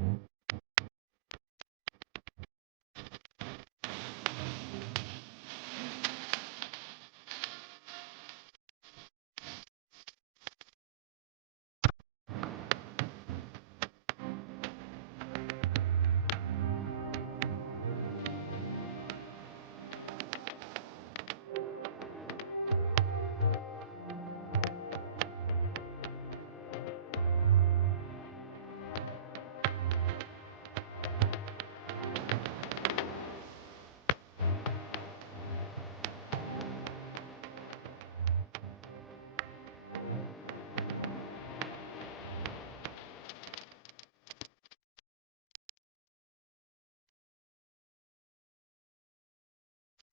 Mm-hmm.